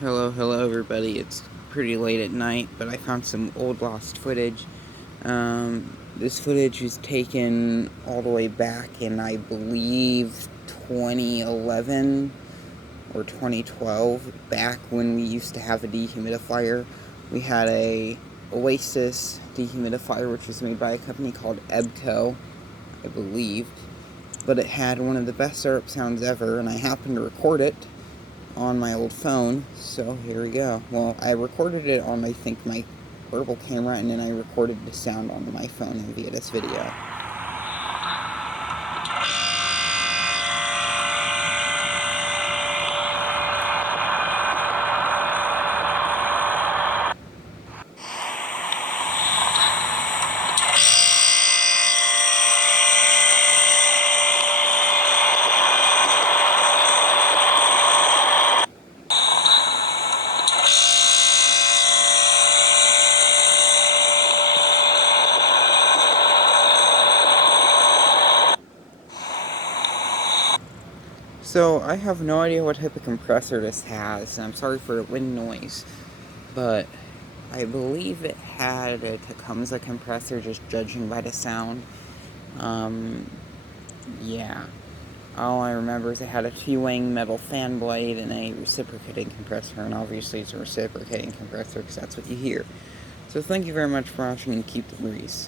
Hello everybody. It's pretty late at night, but I found some old lost footage. This footage was taken all the way back in, I believe, 2011 or 2012, back when we used to have a dehumidifier. We had a Oasis dehumidifier, which was made by a company called Ebco, I believe. But it had one of the best syrup sounds ever, and I happened to record it on my old phone, so here we go. Well, I recorded it on, I think, my portable camera, and then I recorded the sound on my phone via this video. So, I have no idea what type of compressor this has, and I'm sorry for the wind noise, but I believe it had a Tecumseh compressor, just judging by the sound. Yeah. All I remember is it had a two-wing metal fan blade and a reciprocating compressor, and obviously it's a reciprocating compressor because that's what you hear. So thank you very much for watching, and keep the breeze.